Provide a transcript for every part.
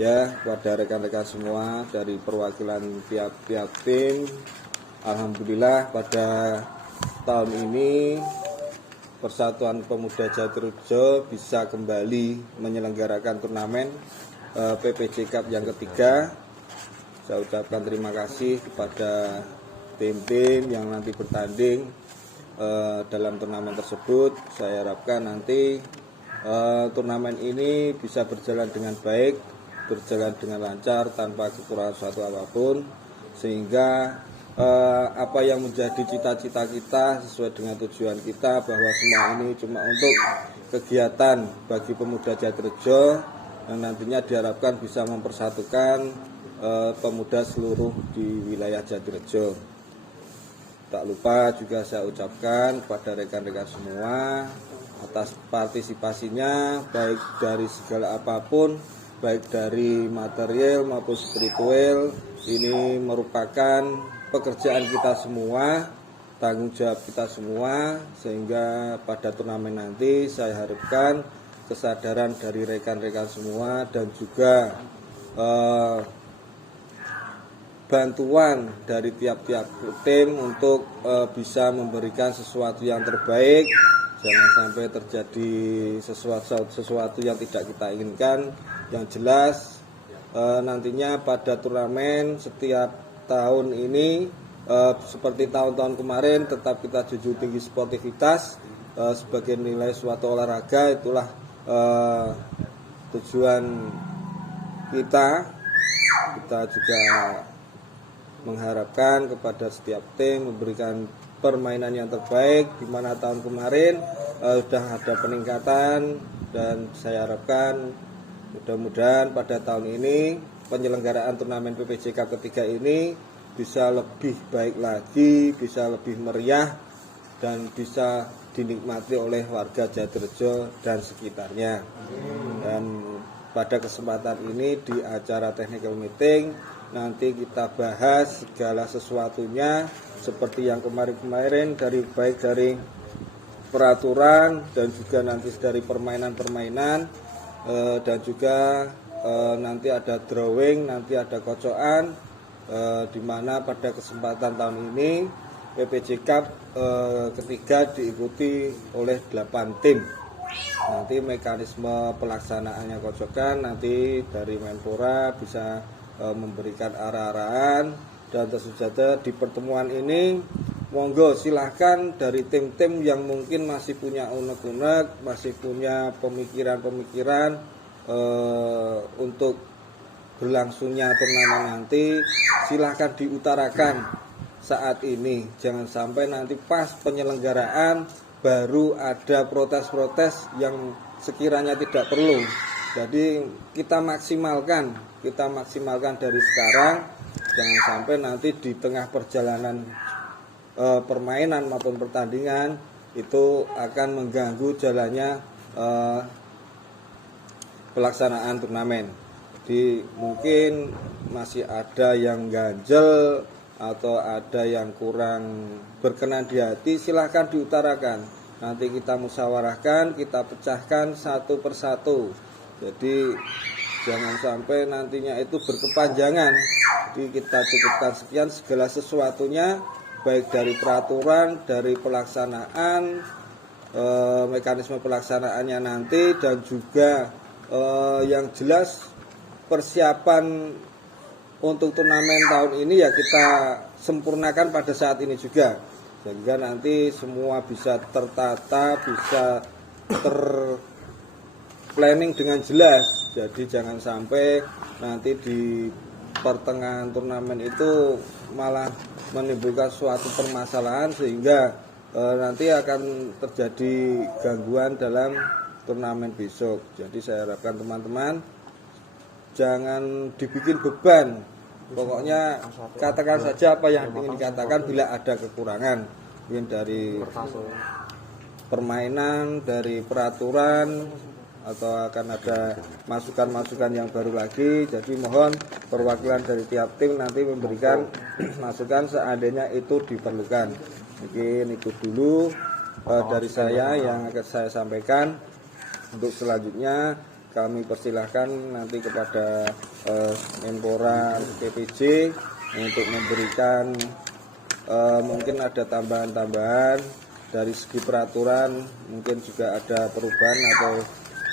Ya, kepada rekan-rekan semua dari perwakilan tiap-tiap tim, alhamdulillah pada tahun ini Persatuan Pemuda Jatirejo bisa kembali menyelenggarakan turnamen PPJ Cup yang ketiga. Saya ucapkan terima kasih kepada tim-tim yang nanti bertanding dalam turnamen tersebut. Saya harapkan nanti turnamen ini bisa berjalan dengan baik, berjalan dengan lancar tanpa kekurangan suatu apapun, sehingga apa yang menjadi cita-cita kita sesuai dengan tujuan kita, bahwa semua ini cuma untuk kegiatan bagi pemuda Jatirejo yang nantinya diharapkan bisa mempersatukan pemuda seluruh di wilayah Jatirejo. Tak lupa juga saya ucapkan kepada rekan-rekan semua atas partisipasinya, baik dari segala apapun, baik dari material maupun spiritual. Ini merupakan pekerjaan kita semua, tanggung jawab kita semua, sehingga pada turnamen nanti saya harapkan kesadaran dari rekan-rekan semua dan juga bantuan dari tiap-tiap tim untuk bisa memberikan sesuatu yang terbaik. Jangan sampai terjadi sesuatu yang tidak kita inginkan. Yang jelas nantinya pada turnamen setiap tahun ini seperti tahun-tahun kemarin tetap kita junjung tinggi sportivitas sebagai nilai suatu olahraga. Itulah tujuan kita. Kita juga mengharapkan kepada setiap tim memberikan permainan yang terbaik, di mana tahun kemarin sudah ada peningkatan, dan saya harapkan mudah-mudahan pada tahun ini penyelenggaraan turnamen PPJ Cup ketiga ini bisa lebih baik lagi, bisa lebih meriah, dan bisa dinikmati oleh warga Jatirejo dan sekitarnya. Dan pada kesempatan ini di acara technical meeting nanti kita bahas segala sesuatunya seperti yang kemarin-kemarin, baik dari peraturan dan juga nanti dari permainan-permainan, dan juga nanti ada drawing, nanti ada kocokan, di mana pada kesempatan tahun ini PPJ Cup ketiga diikuti oleh 8 tim. Nanti mekanisme pelaksanaannya kocokan, nanti dari Menpora bisa memberikan arah-arahan, dan tentu saja di pertemuan ini monggo silahkan dari tim-tim yang mungkin masih punya unek-unek, masih punya pemikiran-pemikiran untuk berlangsungnya turnamen nanti, silahkan diutarakan saat ini. Jangan sampai nanti pas penyelenggaraan baru ada protes-protes yang sekiranya tidak perlu. Jadi kita maksimalkan dari sekarang, jangan sampai nanti di tengah perjalanan permainan maupun pertandingan itu akan mengganggu jalannya pelaksanaan turnamen. Jadi mungkin masih ada yang ganjel atau ada yang kurang berkenan di hati, silahkan diutarakan. Nanti kita musyawarahkan, kita pecahkan satu persatu. Jadi jangan sampai nantinya itu berkepanjangan. Jadi kita cukupkan sekian, segala sesuatunya, baik dari peraturan, dari pelaksanaan, mekanisme pelaksanaannya nanti, dan juga yang jelas persiapan untuk turnamen tahun ini ya kita sempurnakan pada saat ini juga, sehingga nanti semua bisa tertata, bisa terplanning dengan jelas. Jadi jangan sampai nanti di pertengahan turnamen itu malah menimbulkan suatu permasalahan, sehingga nanti akan terjadi gangguan dalam turnamen besok. Jadi saya harapkan teman-teman jangan dibikin beban. Pokoknya katakan saja apa yang ingin dikatakan. Bila ada kekurangan mungkin dari permainan, dari peraturan, atau akan ada masukan-masukan yang baru lagi, jadi mohon perwakilan dari tiap tim nanti memberikan masukan seandainya itu diperlukan. Mungkin itu dulu dari saya yang akan saya sampaikan. Untuk selanjutnya kami persilahkan nanti kepada Menpora PPJ untuk memberikan mungkin ada tambahan-tambahan dari segi peraturan, mungkin juga ada perubahan atau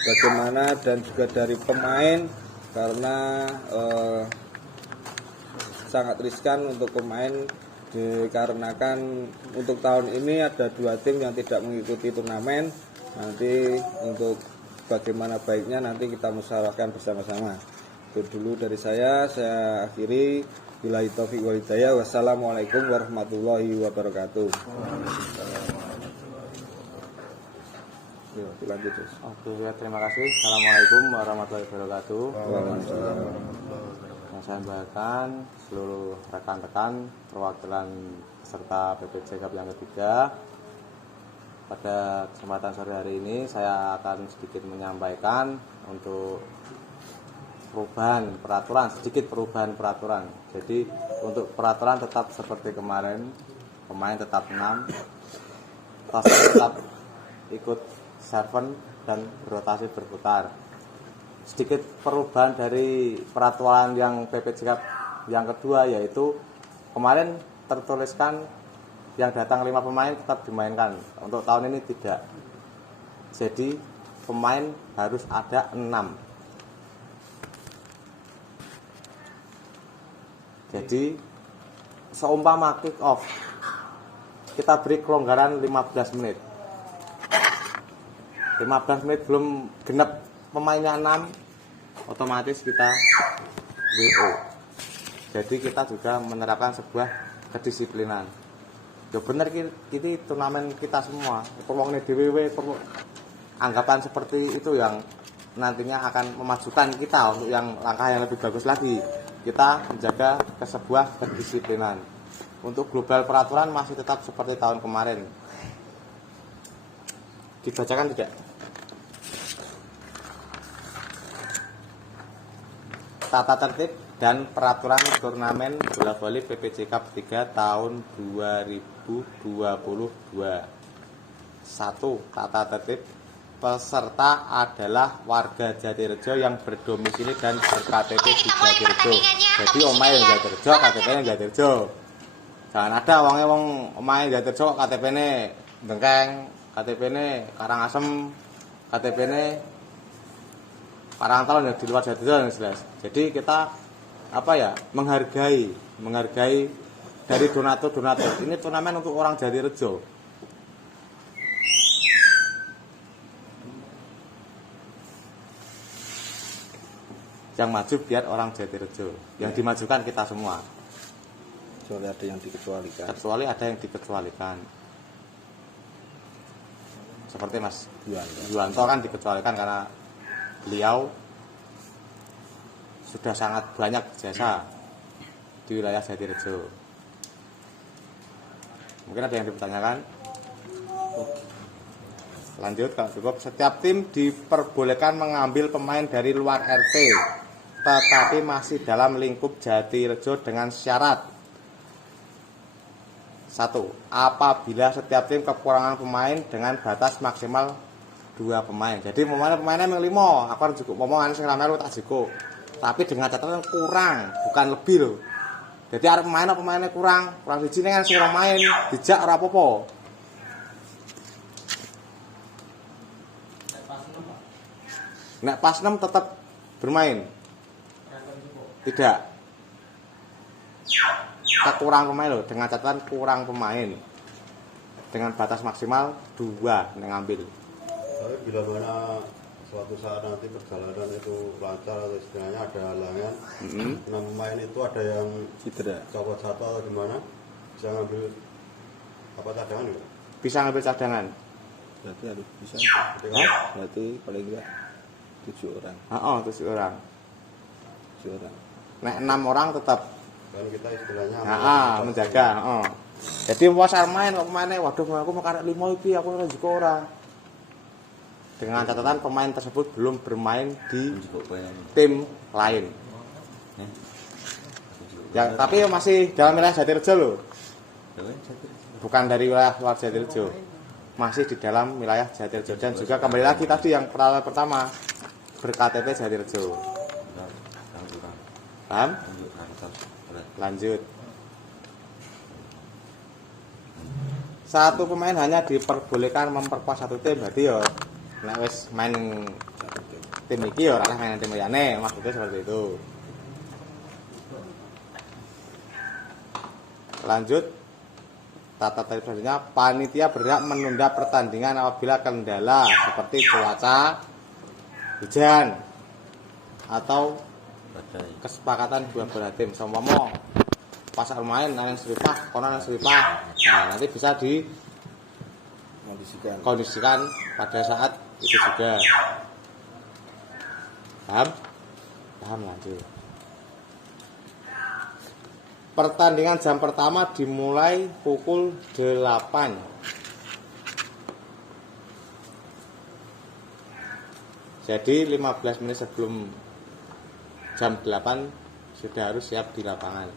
bagaimana, dan juga dari pemain karena sangat riskan untuk pemain dikarenakan untuk tahun ini ada 2 tim yang tidak mengikuti turnamen. Nanti untuk bagaimana baiknya nanti kita musyawarahkan bersama-sama. Itu dulu dari saya akhiri. Billahi taufiq wal hidayah. Wassalamualaikum warahmatullahi wabarakatuh. Lanjut. Oke, ya, terima kasih. Assalamualaikum warahmatullahi wabarakatuh. Yang saya bahagiakan seluruh rekan-rekan perwakilan peserta PPJ Cup yang ketiga. Pada kesempatan sore hari ini saya akan sedikit menyampaikan untuk sedikit perubahan peraturan. Jadi untuk peraturan tetap seperti kemarin, pemain tetap 6, total tetap ikut serven dan rotasi berputar. Sedikit perubahan dari peraturan yang PPJ Cup yang kedua, yaitu kemarin tertuliskan yang datang 5 pemain tetap dimainkan. Untuk tahun ini tidak. Jadi pemain harus ada 6. Jadi seumpama kick off kita beri kelonggaran 15 menit. 15 menit belum genap pemainnya 6, otomatis kita WO. Jadi kita juga menerapkan sebuah kedisiplinan. Ya bener, ini turnamen kita semua. Peluangnya DWW, anggapan seperti itu yang nantinya akan memajukan kita untuk yang langkah yang lebih bagus lagi. Kita menjaga sebuah kedisiplinan. Untuk global peraturan masih tetap seperti tahun kemarin. Dibacakan tidak? Tata tertib dan peraturan turnamen bola voli PPJ Cup 3 tahun 2022. 1. Tata tertib. Peserta adalah warga Jatirejo yang berdomisili dan berKTP di Jatirejo. Jadi omahe yang Jatirejo, KTP-nya Jatirejo. Jangan ada wong omahe Jatirejo KTP-ne Bengkeng, KTP-ne Karangasem, KTP-ne Karangtol yang di luar Jatirejo yang jelas. Jadi kita menghargai dari donatur. Ini turnamen untuk orang Jatirejo. Yang maju biar orang Jatirejo. Yang dimajukan kita semua. Kecuali ada yang dikecualikan. Kecuali ada yang dikecualikan. Seperti Mas Yuwanto kan dikecualikan karena beliau sudah sangat banyak jasa di wilayah Jatirejo. Mungkin ada yang dipertanyakan? Lanjut, kalau cukup. Setiap tim diperbolehkan mengambil pemain dari luar RT, tetapi masih dalam lingkup Jatirejo dengan syarat: 1. Apabila setiap tim kekurangan pemain dengan batas maksimal 2 pemain. Jadi pemainnya memang 5, aku harus cukup ngomongan sing ramai tak cukup. Tapi dengan catatan kurang, bukan lebih loh. Jadi ada pemainnya kurang siji kan sing main, dijak ora apa-apa. Nek pas 6 tetap bermain. Tidak. Kurang pemain loh, dengan catatan kurang pemain. Dengan batas maksimal 2 yang ngambil. Tapi bila mana suatu saat nanti perjalanan itu lancar atau istilahnya ada halangan, 6 pemain itu ada yang Cedera. copot satu atau gimana, bisa ngambil cadangan ya? Bisa ngambil cadangan. Berarti harus bisa. Hah? Berarti paling enggak 7 orang. 7 orang. 7 orang. Nek 6 orang tetap Kan kita istilahnya menjaga. Jadi pas main kok pemainnya, waduh aku mau karek 5 iki, aku ora juga ora. Dengan catatan pemain tersebut belum bermain di tim lain. Ya, tapi masih dalam wilayah Jatirejo loh. Bukan dari wilayah luar Jatirejo. Masih di dalam wilayah Jatirejo. Dan juga kembali lagi tadi yang pertama, ber-KTP Jatirejo. Paham? Lanjut. Satu pemain hanya diperbolehkan memperkuat satu tim, berarti ya nek wis main tim iki ya ora main tim liyane, maksudnya seperti itu. Lanjut. Tata tertib selanjutnya, panitia berhak menunda pertandingan apabila kendala seperti cuaca, hujan, atau kesepakatan dua belah tim. Seumpama pas main nang seripah, kono nang seripah. Nah, nanti bisa dikondisikan pada saat itu juga. Paham? Paham, lanjut. Pertandingan jam pertama dimulai pukul 8. Jadi 15 menit sebelum jam 8 sudah harus siap di lapangan.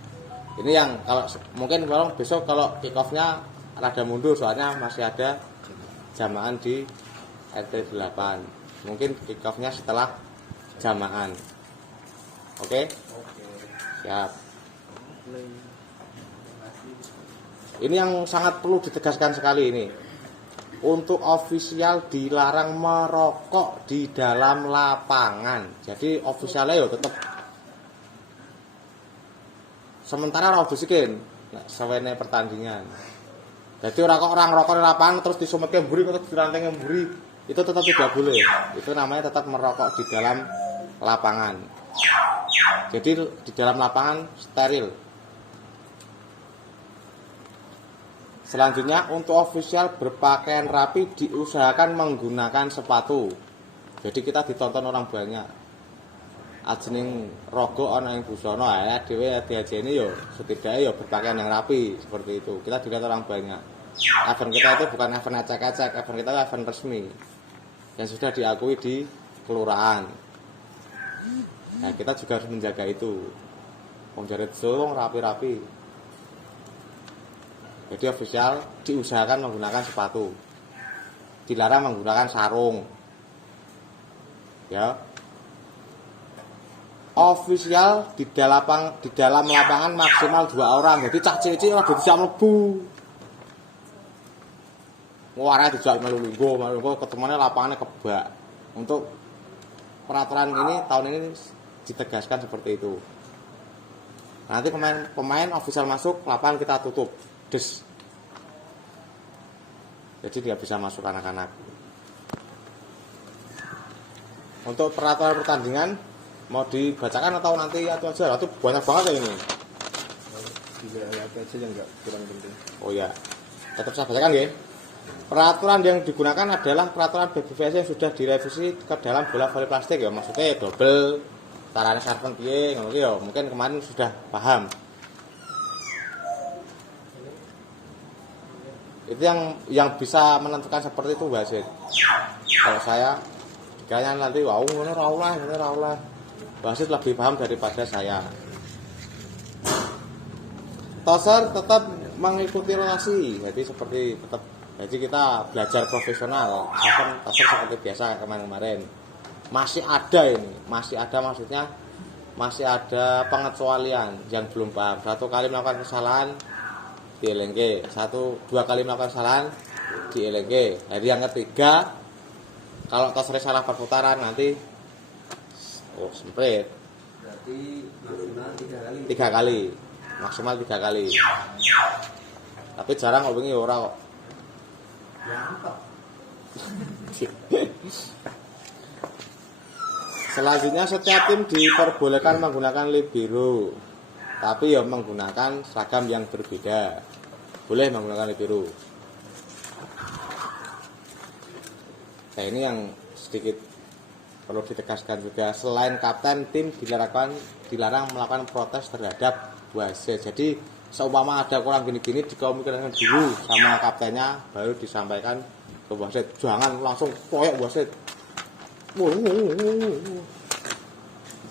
Ini yang kalau mungkin besok kalau kick off-nya rada mundur soalnya masih ada jamaan di RT 8. Mungkin kick off-nya setelah jamaan. Oke? Siap. Ini yang sangat perlu ditegaskan sekali ini. Untuk ofisial dilarang merokok di dalam lapangan. Jadi ofisialnya ya tetap sementara ora disikin sawene pertandingan. Jadi orang rokok di lapangan terus disumetke mburi terus diranteng mburi, itu tetap tidak boleh. Itu namanya tetap merokok di dalam lapangan. Jadi di dalam lapangan steril. Selanjutnya untuk ofisial berpakaian rapi diusahakan menggunakan sepatu. Jadi kita ditonton orang banyak. Ajening rogo ana ing busana ya dhewe diajeni yo setidaknya yo berpakaian yang rapi seperti itu. Kita dilihat orang banyak. Event kita itu bukan event acak-acak, event kita event resmi yang sudah diakui di kelurahan. Nah, kita juga harus menjaga itu. Wong jaret wong rapi-rapi. Jadi ofisial diusahakan menggunakan sepatu. Dilarang menggunakan sarung. Ya. Ofisial di dalam lapangan maksimal 2 orang. Jadi cak cilik ora bisa mlebu. Warane dijak melu-melu ketemune lapangane kebak. Untuk peraturan ini tahun ini ditegaskan seperti itu. Nanti pemain ofisial masuk, lapangan kita tutup. Des. Jadi tidak bisa masuk anak-anak. Untuk peraturan pertandingan mau dibacakan atau nanti atau aja? Itu banyak banget ya ini. Tidak aja yang enggak kurang penting. Oh ya. Tetap saya bacakan ya. Peraturan yang digunakan adalah peraturan BBVS yang sudah direvisi ke dalam bola voli plastik ya. Maksudnya double, carane serven piye ngono ya. Mungkin kemarin sudah paham. Itu yang bisa menentukan seperti itu wasit. Kalau saya kayaknya nanti wow ngono ra oleh. Wasit lebih paham daripada saya. Toser tetap mengikuti rotasi. Jadi kita belajar profesional. Toser seperti biasa kemarin-kemarin. Masih ada ini, maksudnya masih ada pengecualian yang belum paham. 1 kali melakukan kesalahan dielengke, 2 kali melakukan kesalahan dielengke. Jadi yang ketiga, kalau toser salah perputaran nanti semprit. Berarti maksimal 3 kali. 3 kali. Maksimal 3 kali. Tapi jarang kok wingi ora kok. Selanjutnya setiap tim diperbolehkan menggunakan libero. Tapi ya menggunakan seragam yang berbeda. Boleh menggunakan libero. Nah, ini yang sedikit perlu ditegaskan juga. Selain kapten, tim dilarang melakukan protes terhadap wasit. Jadi seumpama ada kurang gini-gini dikomunikasikan dulu sama kaptennya, baru disampaikan ke wasit. Jangan langsung koyok wasit.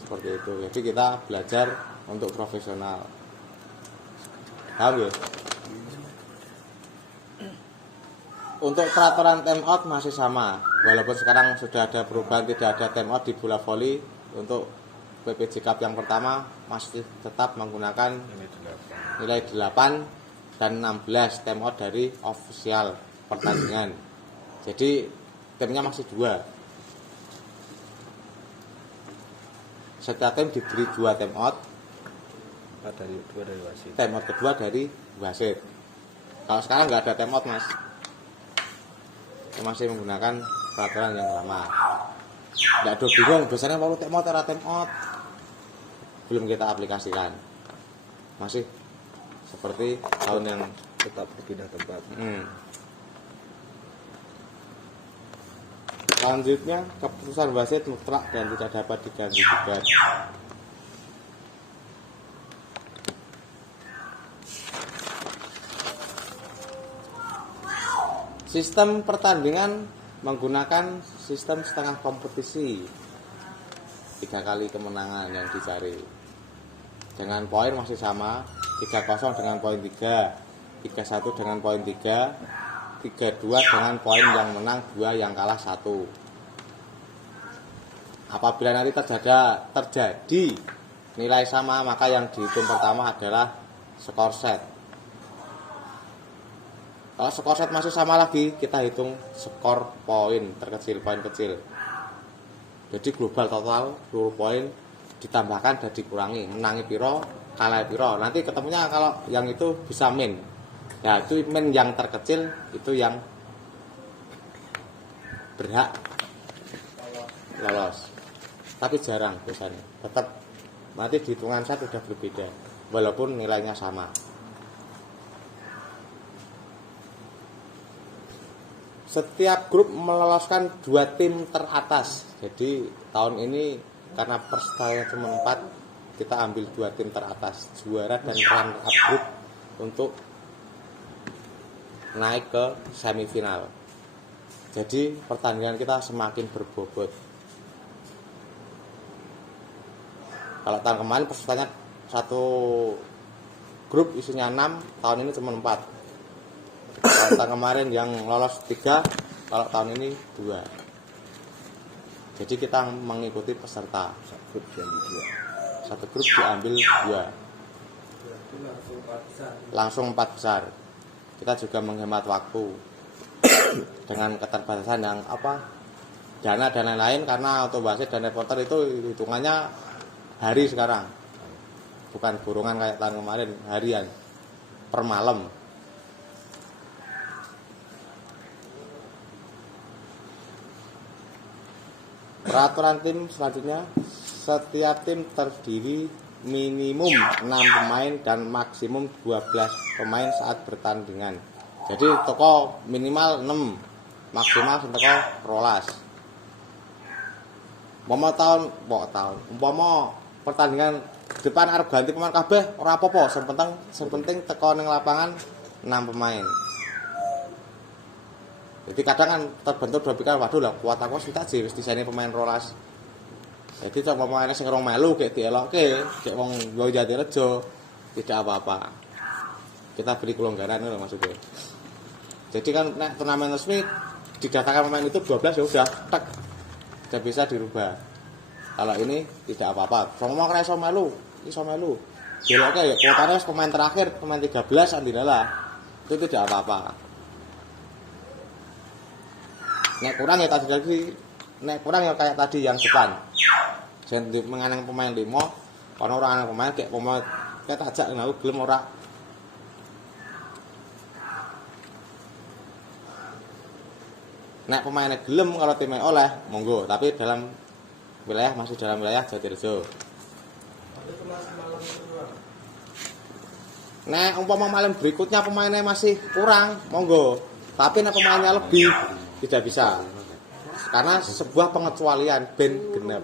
Seperti itu. Jadi kita belajar untuk profesional. Paham ya? Untuk peraturan time out masih sama, walaupun sekarang sudah ada perubahan, tidak ada time out di bola voli. Untuk PPJ Cup yang pertama masih tetap menggunakan nilai 8 dan 16 time out dari official pertandingan. Jadi timnya masih 2. Setiap tim diberi 2 time out. Dua dari wasit. Time out kedua dari wasit. Kalau sekarang nggak ada time out, Mas. Masih menggunakan peraturan yang lama. Nggak ada bingung, biasanya kalau time out era time out belum kita aplikasikan. Masih seperti tahun yang Tetap berpindah tempat. Selanjutnya, keputusan wasit mutlak dan tidak dapat diganggu gugat. Sistem pertandingan menggunakan sistem setengah kompetisi. 3 kali kemenangan yang dicari. Dengan poin masih sama, 3-0 dengan poin 3, 3-1 dengan poin 3, 3-2 dengan poin yang menang 2, yang kalah 1. Apabila nanti terjadi nilai sama, maka yang dihitung pertama adalah skor set. Kalau skor set masih sama lagi, kita hitung skor poin terkecil, poin kecil. Jadi global total seluruh poin ditambahkan dan dikurangi, menangi piro, kalah piro. Nanti ketemunya kalau yang itu bisa min. Ya itu min yang terkecil itu yang berhak lolos. Tapi jarang biasanya. Tetap nanti di hitungan set sudah berbeda walaupun nilainya sama. Setiap grup meloloskan 2 tim teratas. Jadi tahun ini karena persetelannya cuma 4, kita ambil 2 tim teratas, juara dan runner up grup untuk naik ke semifinal. Jadi pertandingan kita semakin berbobot. Kalau tahun kemarin pesertanya 1 grup isinya 6, tahun ini cuma 4. Kalau tahun kemarin yang lolos 3, kalau tahun ini 2. Jadi kita mengikuti peserta. Satu grup diambil 2. Langsung 4 besar. Kita juga menghemat waktu dengan keterbatasan yang dana dan lain-lain, karena untuk wasit dan reporter itu hitungannya hari sekarang, bukan burungan kayak tahun kemarin, harian per malam. Peraturan tim selanjutnya, setiap tim terdiri minimum 6 pemain dan maksimum 12 pemain saat bertandingan. Jadi toko minimal 6, maksimal toko rolas. Umpama pertandingan depan arep ganti pemain kabeh ora apa-apa, sepenting teko ning lapangan 6 pemain. Jadi kadang kan terbentuk dua pikiran, waduh lah kuat aku wis aja wis diseni pemain rolas. Jadi coba pemainnya sing rong melu kayak dielokke, cek wong Jatirejo tidak apa-apa. Kita beri kelonggaran lho maksudnya. Jadi kan nek turnamen resmi didaftarkan pemain itu 12 ya udah tek. Tidak bisa dirubah. Kalau ini tidak apa-apa. Somo kena iso melu, Dielokke ya kuotanya pemain terakhir, pemain 13 andinalah. Itu tidak apa-apa. Nek kurang ya tadi lagi, nek kurang ya kayak tadi yang depan. Jangan menganang pemain 5, karena orang anang pemain kayak pemain kayak tajak aku gelem ora. Nek pemainnya gelem kalau timnya oleh, monggo, tapi dalam wilayah masih dalam wilayah Jatirejo. Nek umpama malam berikutnya pemainnya masih kurang, monggo. Tapi nek pemainnya lebih tidak bisa, karena sebuah pengecualian ben genep.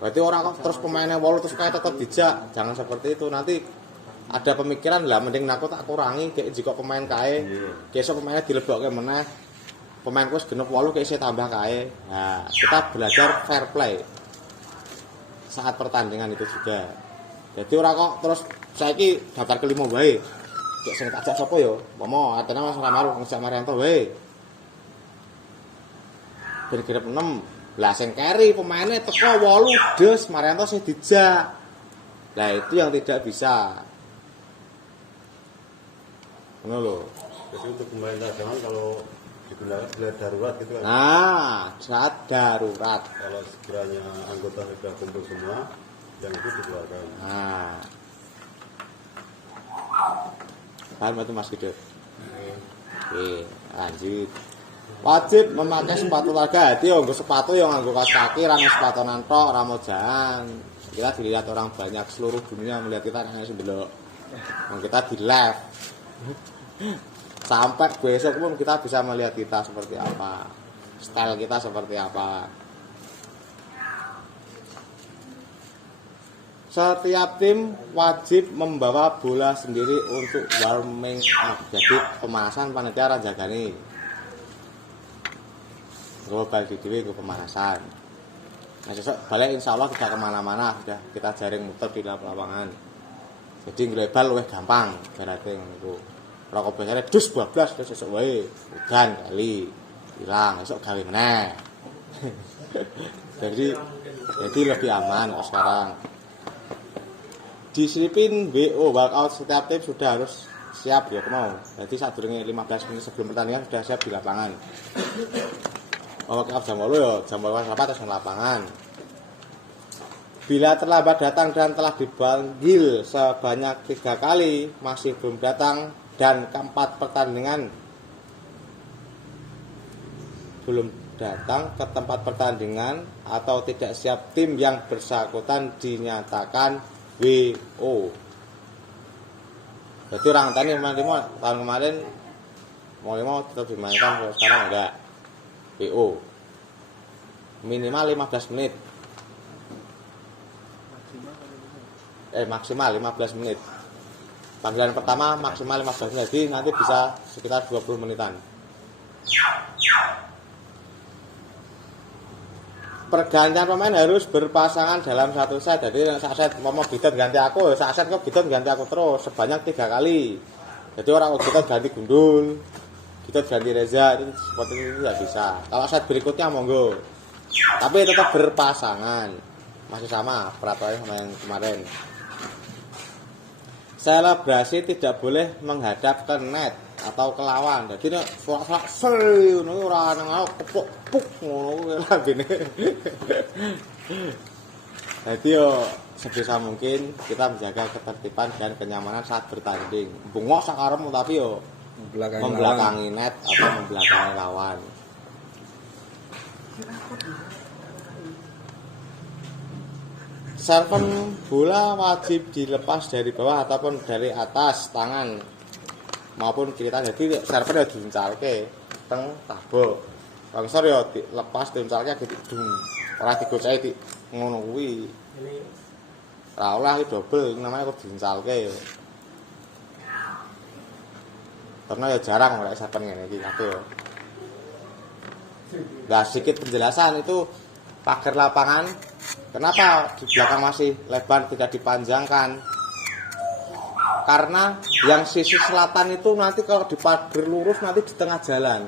Berarti orang kok terus pemainnya 8 terus kayak tetap dijak, jangan seperti itu. Nanti ada pemikiran lah, mending aku tak kurangi kayak jika pemain kae, kayak pemainnya dilebokke meneh, pemainku wis genep 8 kayak saya tambah kae. Nah, kita belajar fair play saat pertandingan itu juga. Jadi orang kok terus saiki daftar ke 5 wae, Kayak sing tak ajak sapa yo? Momo atene Mas Ramaru ngejak Marianto wae. Ben grep 6. Lah sing carry pemainnya teko 8 des Marianto sing dijak. Lah itu yang tidak bisa. Ngono lho. Jadi untuk pemain cadangan kalau digunakan gelar darurat gitu kan. Nah, saat darurat. Kalau sekiranya anggota sudah kumpul semua, yang itu dikeluarkan. Nah. Paham itu Mas Gede? Oke, lanjut. Wajib memakai sepatu olahraga. Hati nggo sepatu yang nganggo kaos kaki, ra sepatu nantok, ra mojahan. Kita dilihat orang banyak seluruh dunia melihat kita hanya sebelok. Kita di live. Sampai besok pun kita bisa melihat kita seperti apa, style kita seperti apa. Setiap tim wajib membawa bola sendiri untuk warming up. Jadi pemanasan panitia ranjagani. Global di ke pemanasan. Nah besok balik insya Allah tidak kemana-mana, sudah kita jaring muter di lapangan. Jadi global lebih gampang, berarti itu. Rokok biasanya dus 12 terus esok wae udan kali hilang esok gawe meneh. jadi lebih aman kok sekarang. Disiplin BO workout setiap tim sudah harus siap ya mau. Jadi saat durunge 15 menit sebelum pertandingan sudah siap di lapangan. Oke, jam 8 ya, jam 8 terus di lapangan. Bila terlambat datang dan telah dipanggil sebanyak 3 kali masih belum datang dan keempat pertandingan belum datang ke tempat pertandingan atau tidak siap, tim yang bersangkutan dinyatakan WO. Jadi orang tadi tahun kemarin mau tetap dimainkan, kalau sekarang enggak. WO minimal 15 menit maksimal 15 menit. Panggilan pertama maksimal 15 menit, jadi nanti bisa sekitar 20 menitan. Pergantian pemain harus berpasangan dalam satu set. Jadi saat set mau Bidan ganti aku, saat set kok Bidan ganti aku terus sebanyak 3 kali. Jadi orang Bidan ganti Gundul, Bidan ganti Reza, itu seperti itu tidak bisa. Kalau set berikutnya monggo, tapi tetap berpasangan, masih sama peraturannya sama yang kemarin. Selebrasi tidak boleh menghadap ke net atau ke lawan. Jadi nek selak-selak ngono ora nang kepuk ngono lambene. Jadi yo sebisa mungkin kita menjaga ketertiban dan kenyamanan saat bertanding. Bungok sakaremu tapi yo membelakangi net atau membelakangi lawan. Serven bola wajib dilepas dari bawah ataupun dari atas tangan maupun kiri tangan. Jadi serven ya diuncalke teng tabok. Bangsor ya dilepas diuncalke gedung. Ora digoceki di ngono kuwi. Ora oleh double namanya kok diuncalke. Karena ya jarang oleh serven ngene iki kabeh ya. Nah, sedikit penjelasan itu pagar lapangan. Kenapa di belakang masih lebar tidak dipanjangkan? Karena yang sisi selatan itu nanti kalau dipagar lurus nanti di tengah jalan.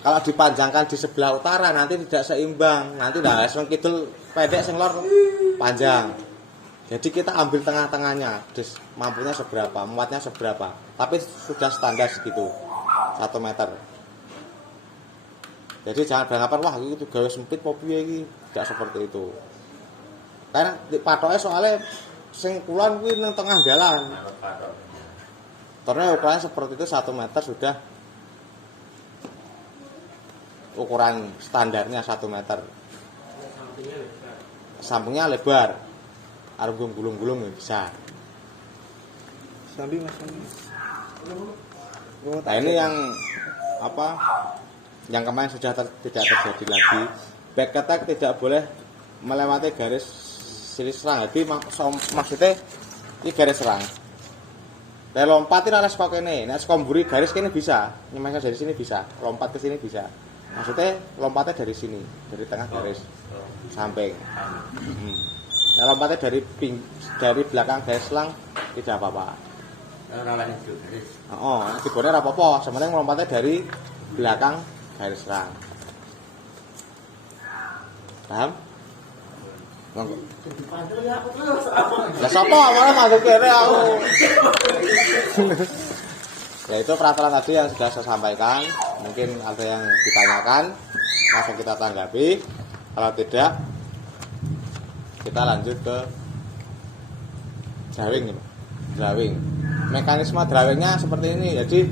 Kalau dipanjangkan di sebelah utara nanti tidak seimbang. Nanti dah sing kidul pendek sing lor panjang. Jadi kita ambil tengah-tengahnya. Mampunya seberapa, muatnya seberapa. Tapi sudah standar segitu. 1 meter. Jadi jangan beranggapan wah itu gawe sempit apa piye iki. Tidak seperti itu. Karena patoke soalnya sing kulon kuwi nang tengah dalan. Karena ukurannya seperti itu 1 meter sudah ukuran standarnya 1 meter. Sampingnya lebar. Arep gulung-gulung ya bisa. Sambil Mas. Nah ini yang apa? Yang kemarin sudah tidak terjadi lagi. Back attack tidak boleh melewati garis sisi serang. Jadi maksudnya ini garis serang. Nek lompatin arah kok kene, nek skomburi garis kene bisa, nyemesnya dari sini bisa, lompat ke sini bisa. Maksudnya lompatnya dari sini, dari tengah garis samping. Nek lompatnya dari belakang garis selang tidak apa-apa. Oh, kibornya apa-apa, sebenarnya melompatnya dari belakang garis serang. Paham? Monggo. Ya sapa malah masuk kene aku. Ya itu peraturan tadi yang sudah saya sampaikan. Mungkin ada yang ditanyakan, langsung kita tanggapi. Kalau tidak, kita lanjut ke drawing nih, Pak. Drawing. Mekanisme drawingnya seperti ini. Jadi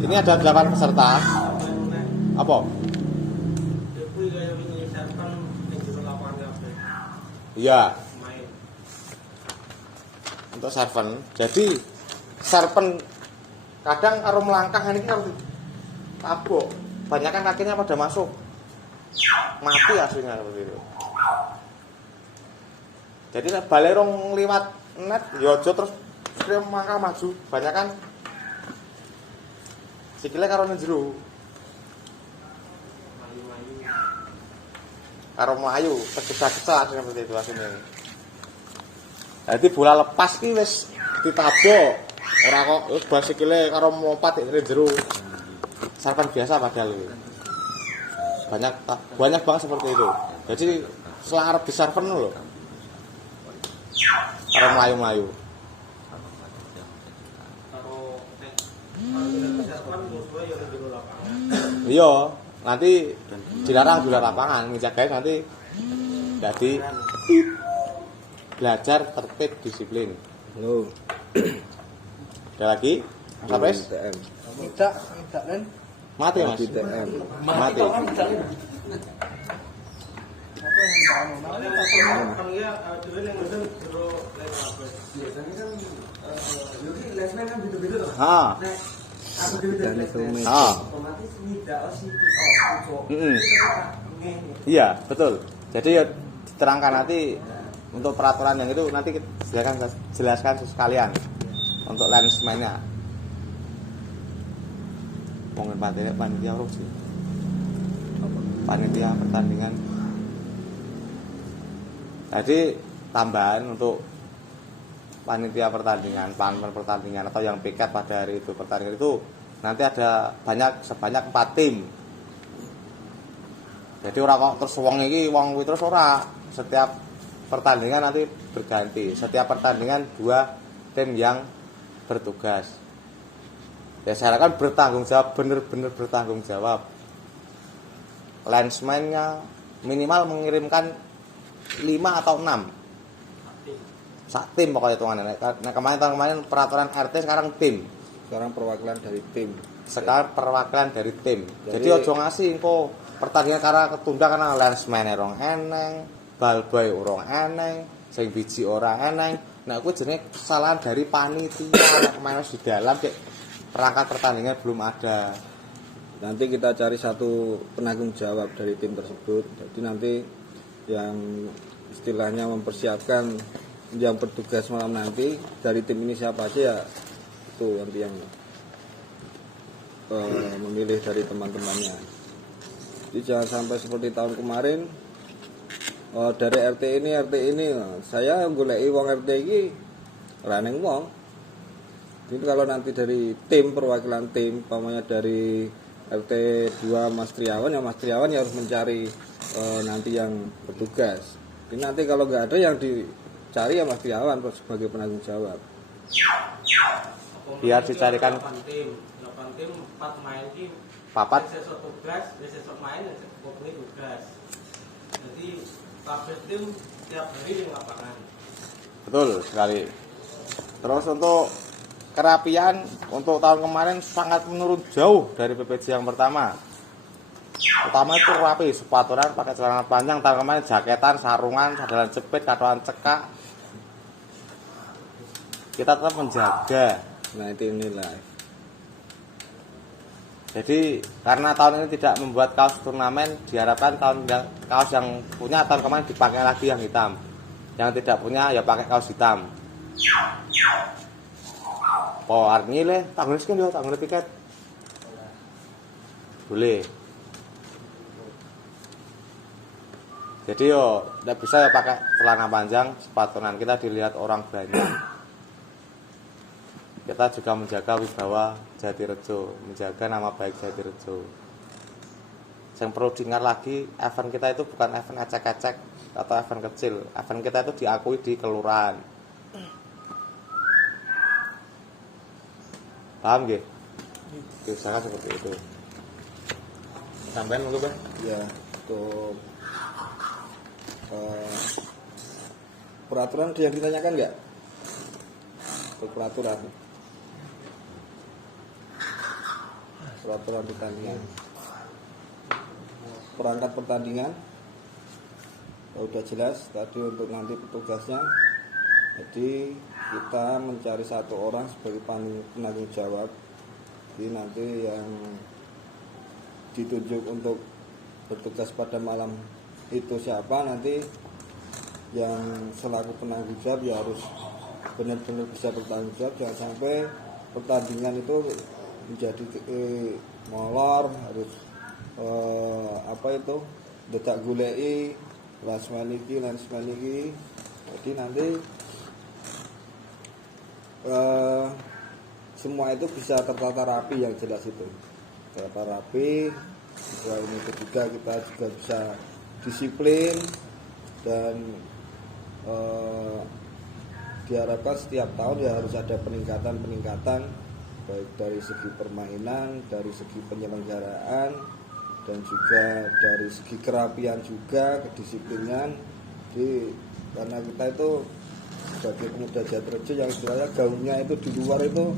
ini ada 8 peserta. Apa? Iya. Untuk serven. Jadi serven kadang karo melangkah ini kan tabok. Banyak kan kakinya pada masuk. Mati aslinya seperti itu. Jadi balik rong liwat net ya aja terus dia mangka maju. Banyak kan sikile karo ning jero. Karo mlayu, kegesa-gesa seperti itu aslinya. Jadi bola lepas ki wis ditabok. Ora kok wis basikile karo lompat ning jero. Serven biasa padahal. Banyak banget seperti itu. Jadi setelah arep di serven lho. Karo mlayu-mlayu. Iya, nanti dilarang di luar lapangan, ngejagain nanti jadi belajar tertib disiplin. Loh, Ada lagi? Mas Apres? TM. Tidak kan? Mati Mas. TM. Mati. Ha. Dan itu Ha. Iya, betul. Jadi ya diterangkan nanti untuk peraturan yang itu nanti kita jelaskan sekalian untuk lensman-nya. Ngomongin panitia urus sih. Panitia pertandingan. Jadi tambahan untuk panitia pertandingan, panpel pertandingan atau yang piket pada hari itu pertandingan itu nanti ada sebanyak 4 tim. Jadi ora kok terus wong iki wong kuwi terus ora. Setiap pertandingan nanti berganti. Setiap pertandingan 2 tim yang bertugas. Ya saya kan bertanggung jawab, benar-benar bertanggung jawab. Lensman-nya minimal mengirimkan 5 atau 6. Sak tim pokoknya hitungannya. Nah kemarin peraturan RT sekarang tim. sekarang perwakilan dari tim. Sekarang perwakilan dari tim. Jadi ojo ngasih info pertandingan karena ketunda karena lensman rong eneng, bal-boy urung eneng, sing biji ora eneng. Nah kuwi jenenge kesalahan dari panitia nek kemarin di dalam kayak perangkat pertandingan belum ada. Nanti kita cari satu penanggung jawab dari tim tersebut. Jadi nanti yang istilahnya mempersiapkan yang bertugas malam nanti dari tim ini siapa aja ya itu nanti yang memilih dari teman-temannya. Jadi jangan sampai seperti tahun kemarin dari RT ini saya goleki wong RT iki raneng wong. Jadi kalau nanti dari tim perwakilan tim umpamanya dari RT 2 Mas Triawan ya Mas Triawan ya harus mencari nanti yang bertugas. Jadi nanti kalau nggak ada yang dicari ya Mas Triawan sebagai penanggung jawab. Biar dicarikan 8 tim 4 main ki papat. sesuk tugas, sesuk main sesuk tugas. Jadi kabeh tim tiap hari di lapangan. Betul sekali. Terus untuk kerapian untuk tahun kemarin sangat menurun jauh dari PPJ yang pertama. Utama itu rapi, sepaturan pakai celana panjang, tahun kemarin jaketan, sarungan, sandalan jepit, katoan cekak. Kita tetap menjaga. Nah itu inilah. Jadi karena tahun ini tidak membuat kaos turnamen, diharapkan kaos yang punya tahun kemarin dipakai lagi yang hitam. Yang tidak punya ya pakai kaos hitam. Oh, artinya le, tak nulis kan dia, tak nulis tiket. Boleh. Jadi yo, tidak bisa ya pakai celana panjang, sepatunan kita dilihat orang banyak. kita juga menjaga wibawa Jatirejo, menjaga nama baik Jatirejo. Yang perlu diingat lagi, event kita itu bukan event ecek-ecek atau event kecil. Event kita itu diakui di kelurahan. Paham nggih? Misalkan seperti itu. Sampai nunggu, Bang? Ya, untuk peraturan ada yang ditanyakan nggak? Untuk peraturan pertandingan, perangkat pertandingan udah jelas tadi untuk nanti petugasnya. Jadi kita mencari satu orang sebagai penanggung jawab. Jadi nanti yang ditunjuk untuk bertugas pada malam itu siapa, nanti yang selaku penanggung jawab ya harus benar-benar bisa bertanggung jawab. Jangan sampai pertandingan itu menjadi molor, harus detak gulei lansmaniki. Jadi nanti semua itu bisa tertata rapi, yang jelas itu tertata rapi. Selain itu juga kita juga bisa disiplin dan diharapkan setiap tahun ya harus ada peningkatan baik dari segi permainan, dari segi penyelenggaraan, dan juga dari segi kerapian juga, kedisiplinan. Jadi karena kita itu sebagai pemuda Jatirejo yang istilahnya gaungnya itu di luar itu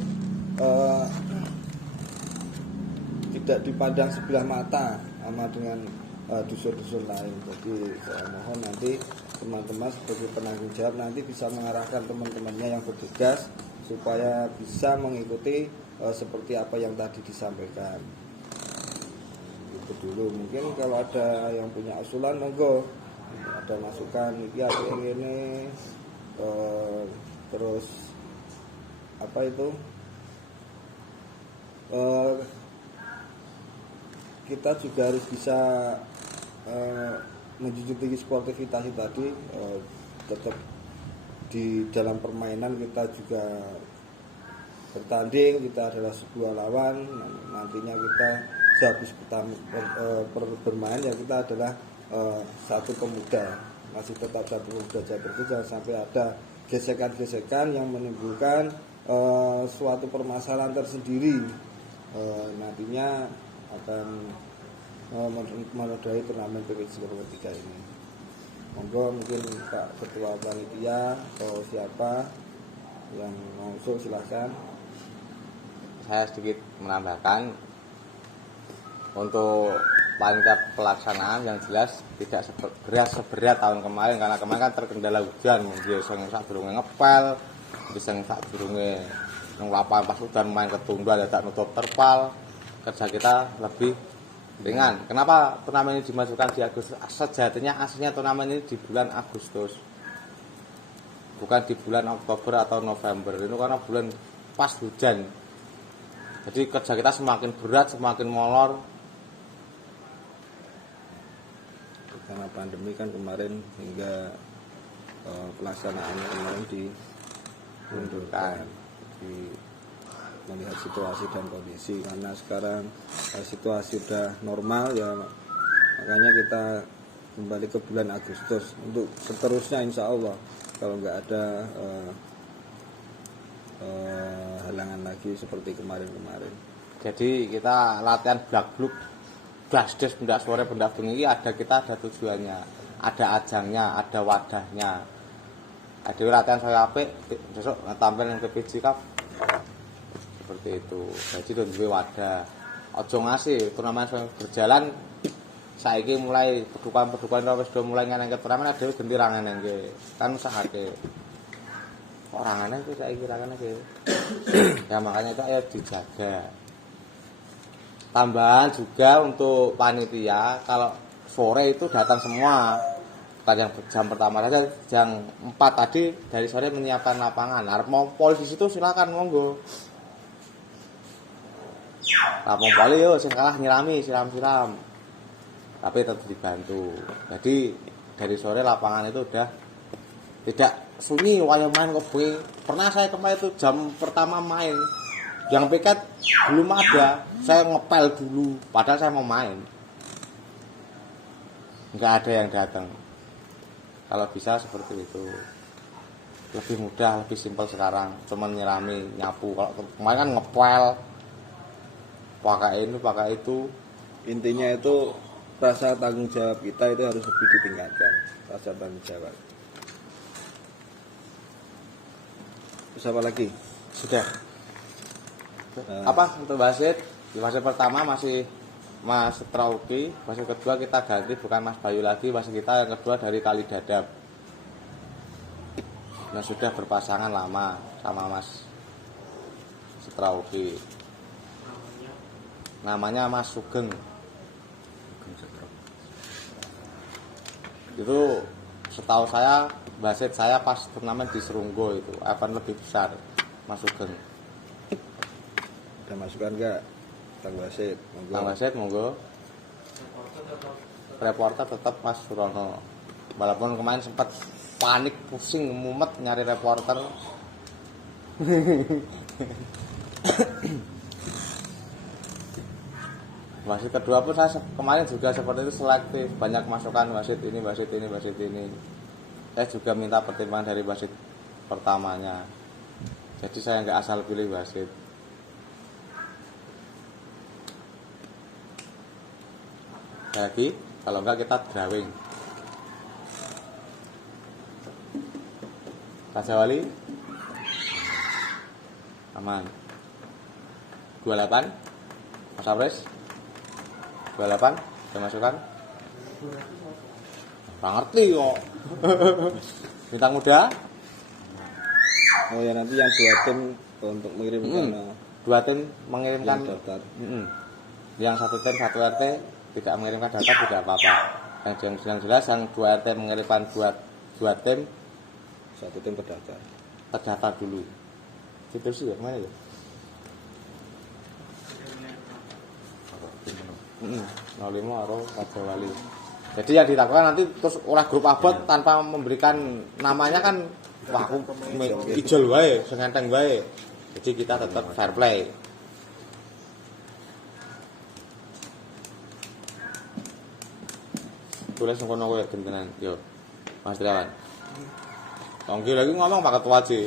tidak dipandang sebelah mata sama dengan dusun-dusun lain. Jadi saya mohon nanti teman-teman sebagai penanggung jawab nanti bisa mengarahkan teman-temannya yang bertugas supaya bisa mengikuti seperti apa yang tadi disampaikan. Itu dulu. Mungkin kalau ada yang punya usulan monggo, ada masukan iki ada yang ini terus kita juga harus bisa menjunjung tinggi sportivitas tadi. Tetap di dalam permainan kita juga bertanding, kita adalah sebuah lawan. Nantinya kita sehabis bermain ya kita adalah satu pemuda, masih tetap satu pemuda Jatirejo. Jangan sampai ada gesekan-gesekan yang menimbulkan suatu permasalahan tersendiri, nantinya akan menodai turnamen PPJ Purwokerto ini. Monggo mungkin Pak Ketua Panitia atau siapa yang mau usul silahkan. Saya sedikit menambahkan untuk panitia pelaksanaan yang jelas tidak seberat tahun kemarin, karena kemarin kan terkendala hujan, bisa sak durunge ngepel, bisa sak durunge nang lapangan pas udan main ketunda tak nutup terpal. Kerja kita lebih ringan. Kenapa turnamen ini dimasukkan di Agustus? Sejatinya aslinya turnamen ini di bulan Agustus, bukan di bulan Oktober atau November. Itu karena bulan pas hujan. Jadi kerja kita semakin berat, semakin molor. Karena pandemi kan kemarin hingga pelaksanaannya kemarin dimundurkan. Jadi melihat situasi dan kondisi, karena sekarang situasi sudah normal ya, makanya kita kembali ke bulan Agustus untuk seterusnya insya Allah kalau nggak ada halangan lagi seperti kemarin-kemarin. Jadi kita latihan blak-bluk, blasdes, benda sore, benda bengi, kita ada tujuannya, ada ajangnya, ada wadahnya. Ada latihan saya apik, besok tampil yang PPJ Cup. Seperti itu. Jadi duwe wadah. Ojo ngasih turnamen berjalan saiki mulai pedukan-pedukan wis do mulai ngeneng turnamen dhewe ganti ra ngenengke. Kan usahake. Ora ngeneng kuwi saiki ra ngenengke. Ya makanya itu ayo dijaga. Tambahan juga untuk panitia, kalau sore itu datang semua. Bukan yang jam pertama saja, jam 4 tadi dari sore menyiapkan lapangan. Arep mau polisi itu silakan monggo. Lapang poli yo sing kalah nyirami siram-siram. Tapi tetap dibantu. Jadi dari sore lapangan itu udah tidak sunyi wayang main koboi. Pernah saya kemarin itu jam pertama main, yang piket belum ada, saya ngepel dulu, padahal saya mau main. Nggak ada yang datang. Kalau bisa seperti itu, lebih mudah, lebih simpel sekarang. Cuman nyirami, nyapu. Kalau kemarin kan ngepel, pakai ini, pakai itu. Intinya itu rasa tanggung jawab kita itu harus lebih ditingkatkan, rasa tanggung jawab. Terus apa lagi? Sudah. Apa untuk wasit? Di wasit pertama masih Mas Trauki, wasit kedua kita ganti bukan Mas Bayu lagi, wasit kita yang kedua dari Kali Dadap. Nah, sudah berpasangan lama sama Mas Trauki. Namanya Mas Sugeng. Itu setahu saya wasit saya pas turnamen di Serunggo itu event lebih besar, Mas Sugeng. Ada masukan enggak? Kang Wasit, monggo. Kang Wasit monggo. Reporter tetap Mas Surono. Walaupun kemarin sempat panik, pusing, mumet nyari reporter. Wasit kedua pun saya kemarin juga seperti itu, selektif, banyak masukan wasit ini, wasit ini, wasit ini. Saya juga minta pertimbangan dari wasit pertamanya. Jadi saya nggak asal pilih wasit. Lagi, kalau enggak kita drawing. Raja Wali aman. 28 Mas Apres 28 ada masukan? Nggak ngerti kok. Bintang muda? Oh ya, nanti yang 2 tim untuk mengirimkan Dua tim mengirimkan daftar. Yang 1 tim 1 RT tidak mengirimkan data tidak apa-apa. Yang jelas yang 2 RT mengirimkan 2 tim, 1 tim terdaftar. terdaftar dulu. Itu sih ya, mana ya? 05 Aro Raja Wali. Jadi yang dilakukan nanti terus oleh grup abot tanpa memberikan namanya kan, wah aku ijol wae, sing enteng wae. Jadi kita tetap fair play. Boleh sengkono kowe gentenan. Yo. Mas Triawan. Tongki lagi ngomong Pak Ketua aja.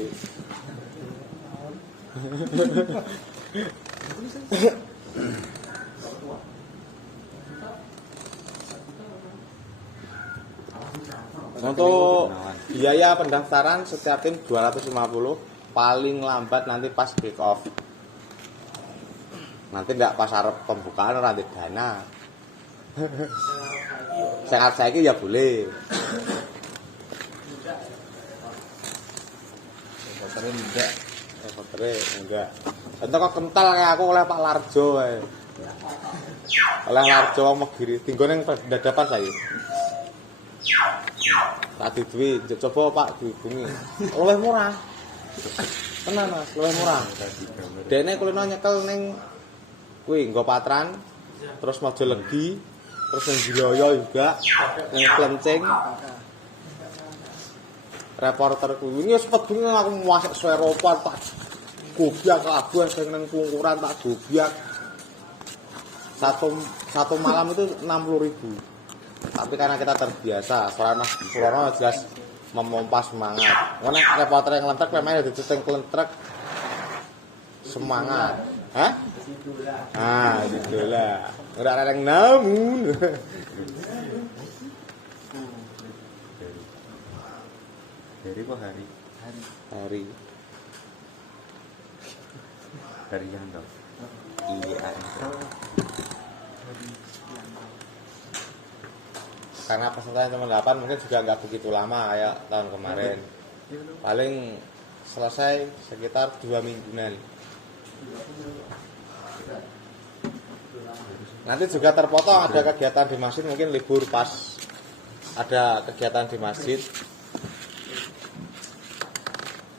Untuk biaya pendaftaran setiap tim 250, paling lambat nanti pas kick off. Nanti enggak pas arep pembukaan nanti dana. Sangat saiki ya boleh. Reporternya enggak. Entar kok kental kayak aku oleh Pak Larjo wae. Oleh Larjo wong Megiri, tinggo ning dadapan saya. Tak diduwi, coba Pak dihubungi. Luwih murah. Tenan Mas, luwih murah. Dene kulino nyekel ning kuwi nggo Patran, terus Mojo Legi, terus ning Giloyo juga, ning Klencing. Reporter kuwi wis pedune aku masak seropan tak gobiak kabeh sing ning Pungkuran tak gobiak. Satu malam itu 60.000. Tapi karena kita terbiasa, soalnya Mas Surono jelas memompa semangat. Karena reporter yang lentrek memang ada diceting lentrek semangat. Hah? Ah, gitulah. Ora ada yang namun. Hari apa hari? Hari. Hari yang dong. Iya. Karena pesertanya cuma 8 mungkin juga nggak begitu lama kayak tahun kemarin. Paling selesai sekitar 2 mingguan. Nanti juga terpotong ada kegiatan di masjid, mungkin libur pas ada kegiatan di masjid.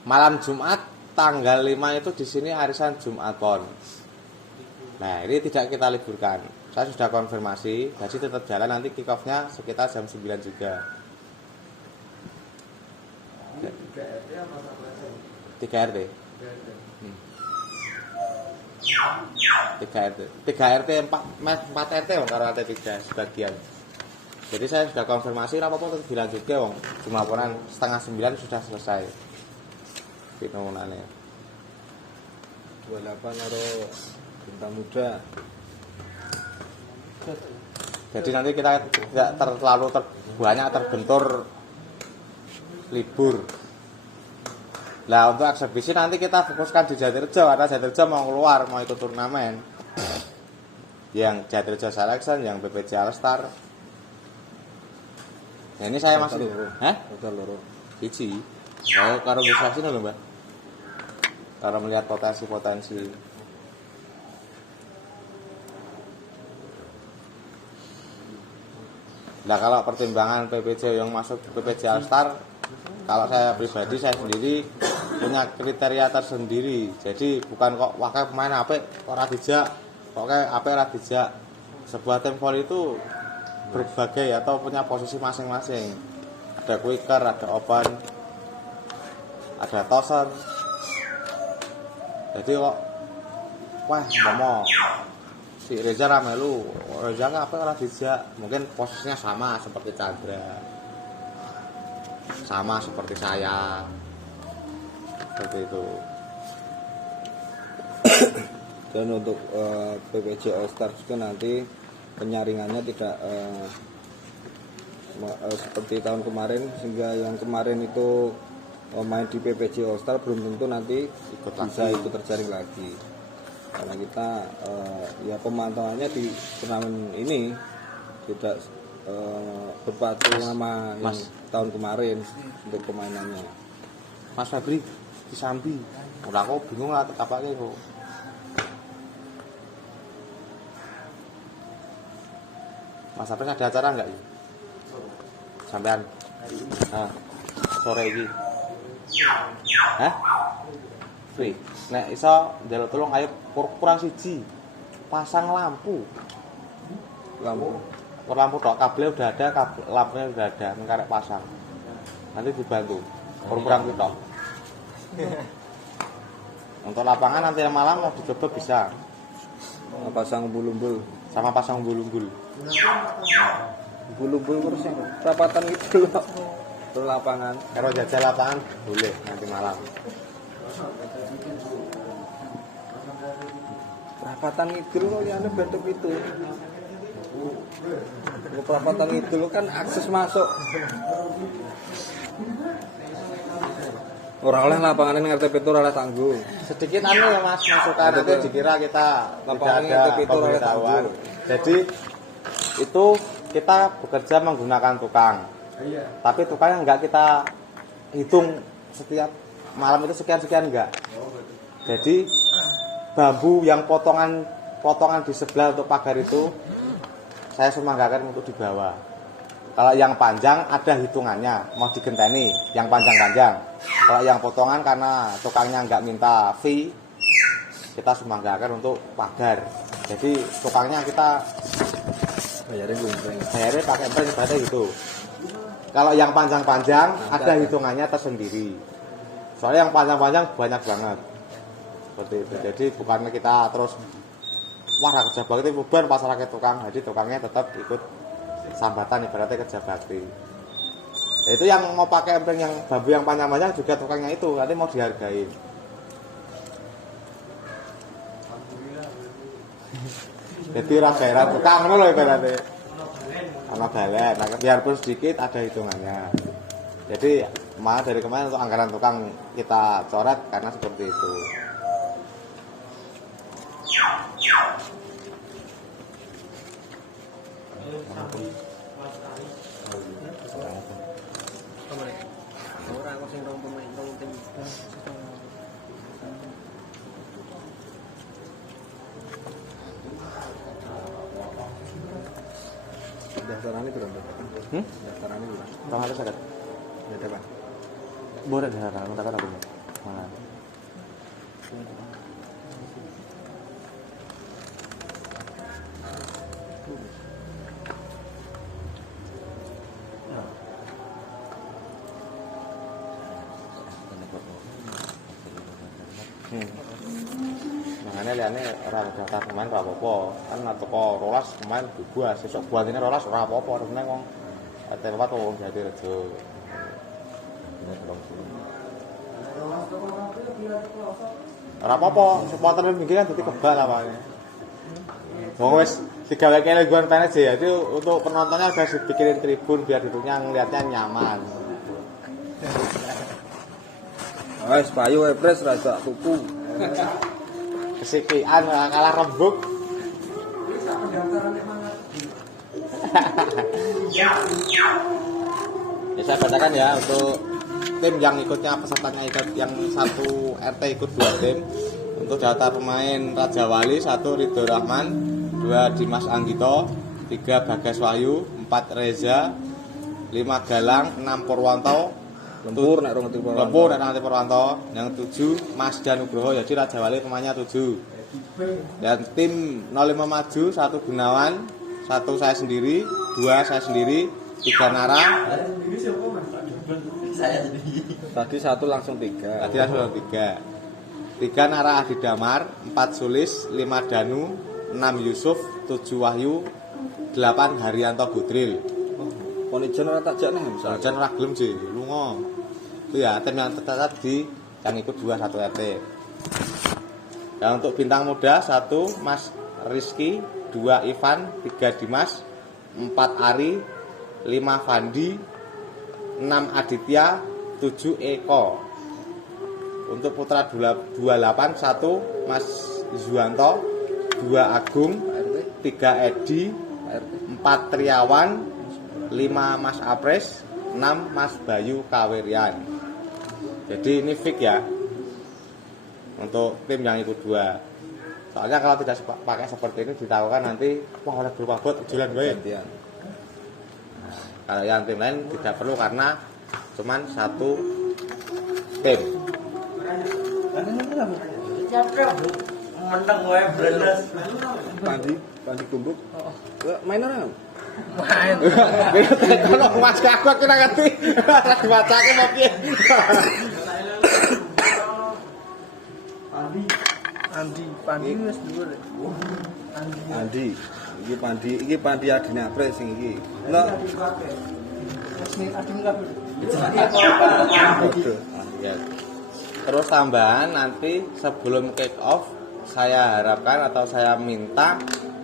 Malam Jumat tanggal 5 itu di sini arisan Jumat Pon. Nah, ini tidak kita liburkan. Saya sudah konfirmasi, jadi tetap jalan, nanti kick off-nya sekitar jam 9 juga. 3 RT. 3 RT 4 RT wong karo RT 3 sebagian. Jadi saya sudah konfirmasi apa-apa terus bilang juga wong jam laporan 8:30 sudah selesai. Pinunane. 28 karo Bintang Muda. Jadi nanti kita tidak terlalu banyak terbentur libur. Nah untuk eksebisi nanti kita fokuskan di Jatirejo karena Jatirejo mau keluar, mau ikut turnamen. Yang Jatirejo Selection, yang BPJ Alstar. Nah ini saya masih, Total loro. Cici. Karo bisa sini loh Mbak. Karena melihat potensi-potensi. Nah kalau pertimbangan PPJ yang masuk PPJ Alstar, kalau saya pribadi saya sendiri punya kriteria tersendiri. Jadi bukan kok pakai pemain apik ora dijak, kok kayak apik ora dijak. Sebuah tim voli itu berbagai atau punya posisi masing-masing. Ada quicker, ada open, ada tosser. Jadi kok wah ngomong si Reza Ramelu, Reza apa ora dijak, mungkin posisinya sama seperti Chandra, sama seperti saya, seperti itu. Dan untuk PPJ All Star juga nanti penyaringannya tidak seperti tahun kemarin, sehingga yang kemarin itu main di PPJ All Star belum tentu nanti bisa ikut terjaring lagi. Karena kita ya pemantauannya di turnamen ini tidak berpatu sama yang tahun kemarin untuk pemainannya. Mas Febri di Sambi, udah aku bingung lah apa lagi kok. Mas Febri ada acara nggak ya? Sampean? Nah, sore ini. Hah? Free. Nek iso njaluk tolong ayo kurang siji. Pasang lampu. Lampu tok, kabel udah ada, lampunya udah ada, mengkarek pasang. Nanti dibantu. Kurang tok. Untuk lapangan nanti malam mau dicoba bisa. Pasang bulumbul. Sama pasang bulumbul. Bulumbul terus yang rapatan itu loh. Terus lapangan. Kalau jajal lapangan boleh nanti malam. Perapatan Ngidul kok ya bentuk itu. Perapatan Ngidul kan akses masuk. Ora oleh lapangan yang RTP itu ora tanggung. Sedikit anu ya Mas, masukan nanti dikira kita tidak ada pemberitahuan. Jadi itu kita bekerja menggunakan tukang. Tapi tukangnya enggak kita hitung setiap malam itu sekian-sekian enggak. Jadi bambu yang potongan di sebelah untuk pagar itu saya semanggakan untuk dibawa. Kalau yang panjang ada hitungannya, mau digenteni yang panjang-panjang. Kalau yang potongan karena tukangnya nggak minta fee, kita semanggakan untuk pagar. Jadi tukangnya kita bayarnya pakai empeng ibaratnya gitu. Kalau yang panjang-panjang ada hitungannya tersendiri. Soalnya yang panjang-panjang banyak banget. Seperti itu. Jadi bukannya kita terus wah kerja bakti bubar pas rakyat tukang. Jadi tukangnya tetap ikut sambatan ibaratnya kerja bakti. Itu yang mau pakai empeng yang bambu yang panjang-panjang juga tukangnya itu nanti mau dihargai. Jadi rasa tukang loh ibaratnya. Sama balen, nah, biarpun sedikit ada hitungannya. Jadi malah dari kemarin untuk anggaran tukang kita coret karena seperti itu. Daftarannya berapa? Daftarannya berapa? Bang ada sakit? Ada Pak. Boleh daftar, minta kan aku. Mana? Makanya liane ora daftar pemain ora apa-apa. Kan teko 12 pemain buas, sesuk buatine 12 ora apa-apa, seneng wong tempat wong Jatirejo. Ora apa-apa, supporter minggu kan dadi kebal awalnya. Wong wis digaweke lingkungan tenis ya, itu untuk penontonnya udah dibikinin tribun biar duduknya ngeliatnya nyaman. Wes payu epres rasa tuku. Kesikian kalah rembug. Ya saya bacakan ya untuk tim yang ikutnya pesertanya yang 1 RT ikut 2 tim. Untuk daftar pemain Raja Wali 1 Ridho Rahman, 2 Dimas Anggito, 3 Bagas Wahyu, 4 Reza, 5 Galang, 6 Purwanto, Lempur nek rong ngerti Lempur dan nanti Purwanto, yang 7 Mas Dan Nugroho, jadi Raja Wali pemainnya 7. Dan tim 05 Maju 1 Gunawan, 1 saya sendiri, 2 saya sendiri, 3 Nara. Tadi 1 langsung 3. Tadi langsung 3. 3 Nara Adi Damar, 4 Sulis, 5 Danu, 6 Yusuf, 7 Wahyu, 8 Haryanto Budril. Ponijen ora tak jak nih misal. Jan ora gelem sih, lunga. Itu ya tim yang tercatat di yang ikut 2 1 RT. Dan untuk bintang muda 1 Mas Rizky, 2 Ivan, 3 Dimas, 4 Ari, 5 Fandi, 6 Aditya, 7 Eko. Untuk putra 28 1 Mas Zuanto, 2 Agung, 3 Edi, 4 Triawan, 5 Mas Apres, 6 Mas Bayu Kawirian. Jadi ini fix ya untuk tim yang ikut 2. Soalnya kalau tidak pakai seperti ini ditahukan nanti wah oleh berupa bot jalan gue. Kalau yang tim lain tidak perlu karena cuman 1 tim. Pandi kumbuk. Main ora? Main. Kalau Mas Kagok kira ngerti. Bacake mau piye? Pandi wis dhuwur. Andi. Iki Pandi adine Apres sing iki. Lah. Ya. Terus tambahan nanti sebelum kick off saya harapkan atau saya minta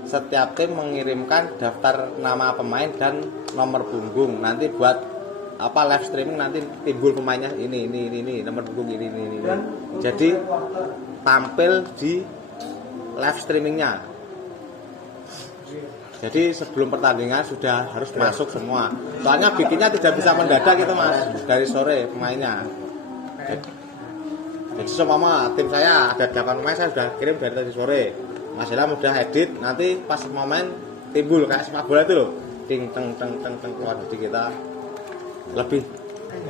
setiap tim mengirimkan daftar nama pemain dan nomor punggung. Nanti buat apa live streaming nanti timbul pemainnya ini nomor punggung ini. Jadi tampil di live streamingnya. Jadi sebelum pertandingan sudah harus masuk semua. Soalnya bikinnya tidak bisa mendadak gitu Mas dari sore pemainnya. Jadi semua tim saya ada 8 pemain saya sudah kirim dari tadi sore. Mas Ilham udah edit, nanti pas momen timbul kayak sepak bola itu loh. Ting teng keluar jadi kita lebih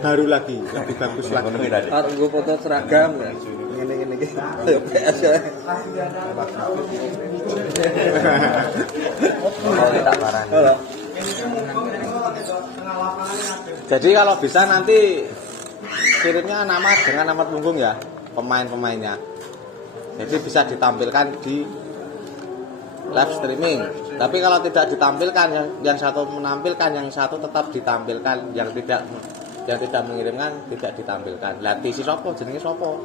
baru lagi, lebih bagus lagi. Arep nggo foto seragam ya. Ngene iki. Ayo PS ya. Jadi kalau bisa nanti kirimnya nama dengan nomor punggung ya, pemain-pemainnya. Jadi bisa ditampilkan di live streaming. Tapi kalau tidak ditampilkan, yang satu menampilkan, yang satu tetap ditampilkan, yang tidak mengirimkan tidak ditampilkan. Lah isi sapa jenenge sapa?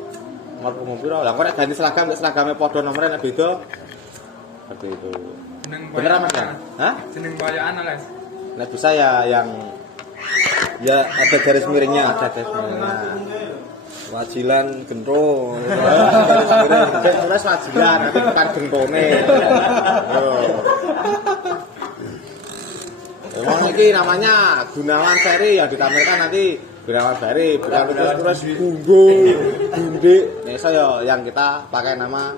Nomor punggung piro? Lah kok nek ganti seragam, seragamnya padha nomornya beda. Seperti itu. Bener Mas ya? Hah? Jeneng bayaan Les. Nek bisa ya yang Ya ada garis miringnya. ada tesnya. Wajilan gentro. Terus wajilan, nanti bukan gentone. Emang ini namanya Gunawan Ferry yang ditampilkan nanti Gunawan Ferry, bukan terus Gunggo, Gundik. Nah, saya yang kita pakai nama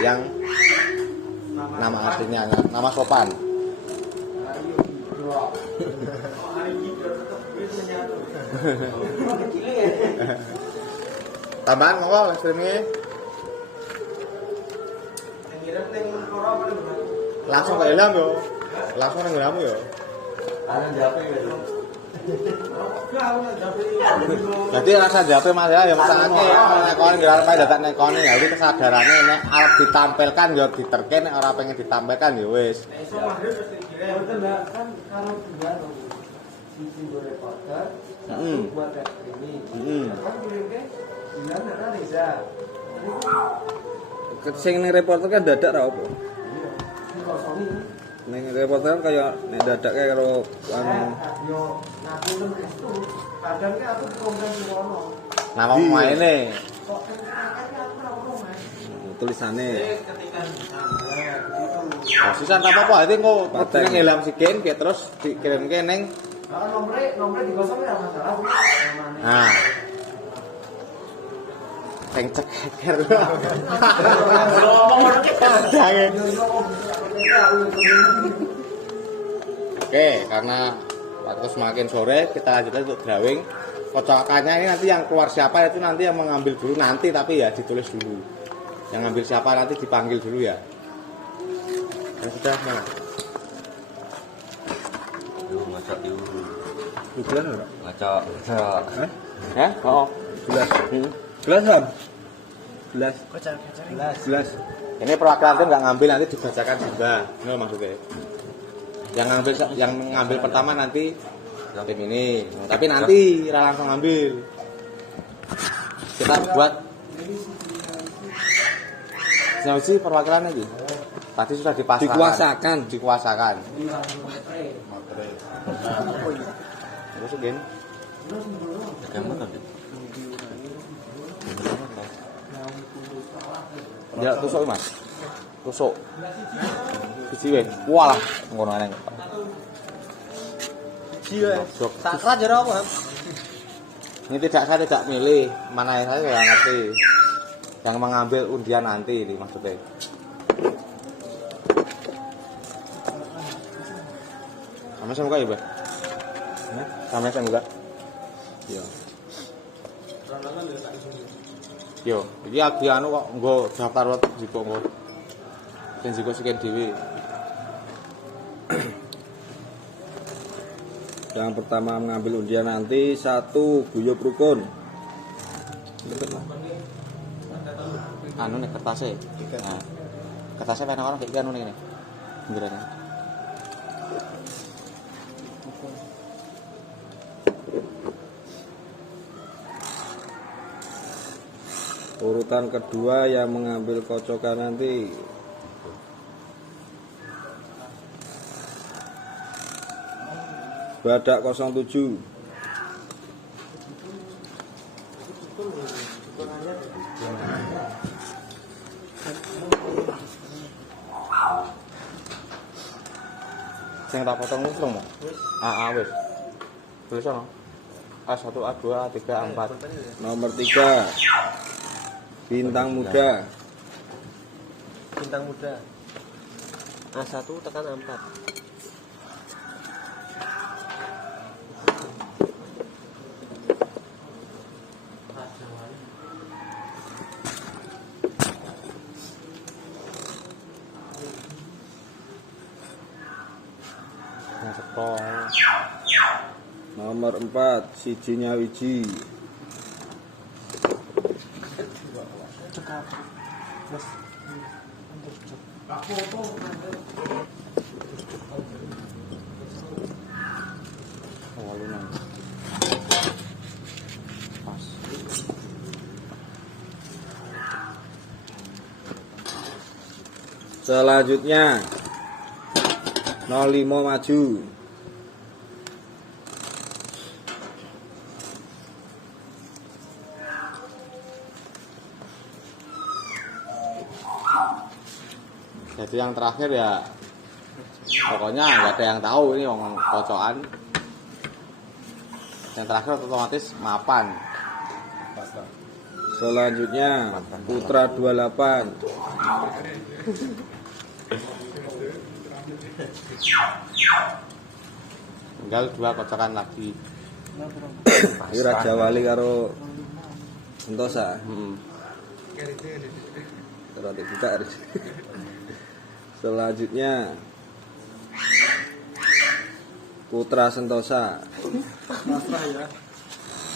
yang nama aslinya, nama sopan. Tambahan monggo live streaming. Langsung ke Ilham yo. Langsung nang Ilham yo. Jadi rasa jape Mas ya mesake nekoni ngira arep dadak nekoni ya iki kesadarannya nek arep ditampilkan ya diterke nek ora pengen ditampilkan ya wis. Iso maghrib mesti kira. Betul lah, kan kalau dua tuh sisi gue reporter, Mm-mm. satu buat web streaming. Mm-mm. Kan kirimnya bilang karena Reza. Sing ning reporter kan dadak ra opo. Ini kosongi. Ning reporter kan kaya nek dadak kayak karo anu Yo, nabi itu kadang kan aku komplain di kono. Nama pemaine Kok kan aku ora urung Mas. tulisane. Ketika Sisan tak apa-apa, itu engko Paten. ning ngelam sigen kayak terus dikirimke ning Kalau nomornya digosong ya masalah. Namanya. nah. Sing cekeker. Oke, karena waktu semakin sore kita lanjutkan untuk drawing. Kocokannya ini nanti yang keluar siapa itu nanti yang mengambil dulu nanti tapi ya ditulis dulu. Yang ngambil siapa nanti dipanggil dulu ya. Dan sudah mana? Yuk ngacak yuk. Bulan ora? Ngacak. Hah? Ya? Oh. Belas. Hmm. Belas Ham. Belas. Belas. Ini perwakilan tim nggak ngambil nanti dibacakan juga. Ini maksudnya. Yang ngambil pertama nanti tim ini. Tapi nanti langsung ngambil. Kita buat siapa sih perwakilannya gitu? Tadi sudah dipasrahkan. Dikuasakan. Terus again. Kamu tadi. Ya tusuk Mas. Tusuk. Siji wae. Walah ngono neng. Jok. Sakra jero apa? Ini saya tidak milih mana yang saya nggak ngerti. Yang mengambil undian nanti ini maksudnya. Sama saya muka ya, Mbak? Sama saya muka? Ya. Yo, iki lagi anu kok nggo daftar jiko nggo. Sing jiko sekian dhewe. Yang pertama mengambil undian nanti 1 guyub rukun. Anu nek kertasnya. Nah. Kertasnya pengen orang kayak anu nih. Ngerane. Urutan kedua yang mengambil kocokan nanti Badak 07. Sing tak potong wis lho. Wis. Tulis ono. A1, A2, A3, A4. Nomor 3 Bintang Muda. Bintang muda. A1 tekan A4. Nomor 4 Siji Nyawiji. Selanjutnya 05 maju. Jadi yang terakhir ya pokoknya nggak ada yang tahu ini ngomong kocokan. Yang terakhir otomatis mapan. Selanjutnya Putra 28. Tinggal 2 kocokan lagi. Iki Raja Wali karo Sentosa. Terus dibuka. Selanjutnya Putra Sentosa.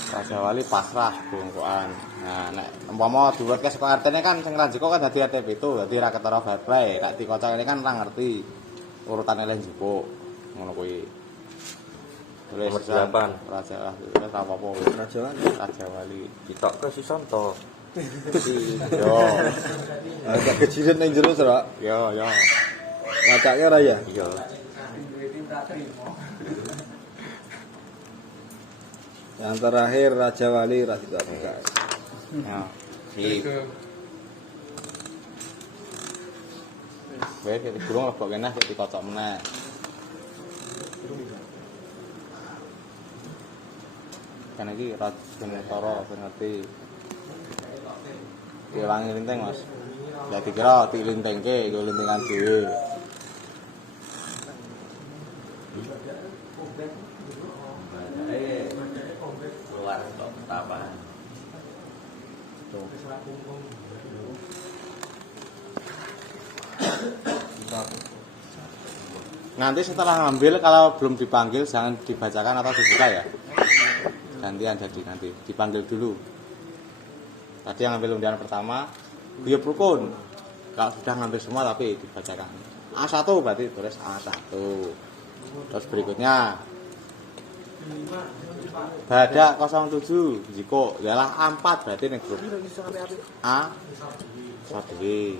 Raja Wali pasrah bongkoan. Nah, nek umpama diurut ke saka RT-ne kan sing ranjiko kan dadi RT itu, dadi ra ketara bae. Nek dikocok ini kan ora ngerti urutane le njupuk. Ngono kuwi. Tulis Nomor 8. Raja wis apa-apa. Raja Wali. Raja Wali. Kita ke si Santo. Yo, Agak kecilan ning jero, Sra. yo. Wacake ora ya? Iya. Yang terakhir Raja Wali Raditya Bekas. Ya. Sip. Wes iki durung lebok kene sik dikocok meneh. Kan iki Raden Tara ben ngerti. Dilangi linteng, Mas. Ya dikira dilintengke, iku lintingan dhewe. Keluar kok apa? Nanti setelah ngambil kalau belum dipanggil jangan dibacakan atau dibuka ya. Gantian jadi nanti dipanggil dulu. Tadi yang ngambil undian pertama guyub rukun. Kalau sudah ngambil semua tapi dibacakan. A1 berarti tulis A1. Terus berikutnya Badak 07 jiko adalah A4 berarti ning grup A Sadewi.